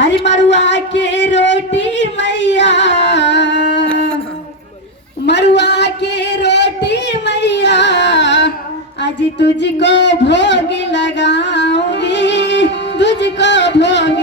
हरी मरुआ के रोटी मैया, मरुआ के रोटी मैया, आज तुझको भोग लगाऊंगी, तुझको भोग